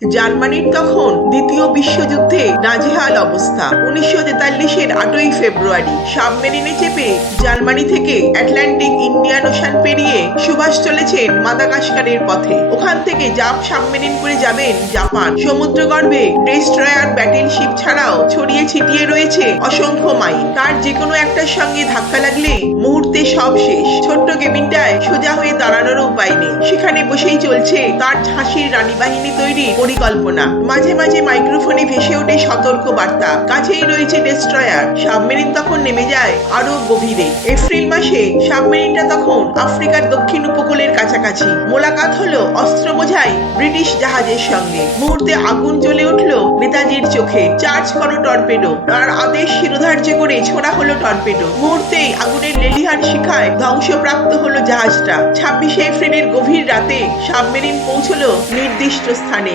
জার্মানির তখন দ্বিতীয় বিশ্বযুদ্ধে নাজেহাল অবস্থা। 1943-এর 8ই ফেব্রুয়ারি সাবমেরিনে চেপে জার্মানি থেকে আটলান্টিক ইন্ডিয়ান ওশান পেরিয়ে সুভাষ চলেছেন মাদাগাস্কারের পথে। ওখান থেকে জাপ সাবমেরিন করে যাবেন জাপান। সমুদ্রগর্ভে ডেস্ট্রয়ার, ব্যাটেলশিপ ছাড়াও ছড়িয়ে ছিটিয়ে রয়েছে অসংখ্য মাইল। তার যে কোনো একটার সঙ্গে ধাক্কা লাগলে মুহূর্তে সব শেষ। ছোট্ট কেবিনটায় সোজা হয়ে দাঁড়ানোরও উপায় নেই। সেখানে বসেই চলছে তার ঝাঁসির রানী বাহিনী তৈরির পরিকল্পনা। মাঝে মাঝে মাইক্রোফোনে ভেসে ওঠে সতর্ক বার্তা, কাছেই রয়েছে ডেস্ট্রয়ার। সাবমেরিন তখন নেমে যায় আরো গভীরে। এপ্রিল মাসে সাবমেরিনটা তখন আফ্রিকার দক্ষিণ উপকূলের কাছাকাছি। মোলাকাত হলো অস্ত্র বোঝাই ব্রিটিশ জাহাজের সঙ্গে। মুহূর্তে আগুন জ্বলে উঠলো নেতাজির চোখে। চার্জ করো টর্পেডো। তার আদেশ শিরোধার্য করে ছোড়া হলো টর্পেডো। মুহূর্তেই আগুনের লেলিহান শিখায় ধ্বংসপ্রাপ্ত হলো জাহাজটা। 26শে এপ্রিলের গভীর রাতে সাবমেরিন পৌঁছলো নির্দিষ্ট স্থানে।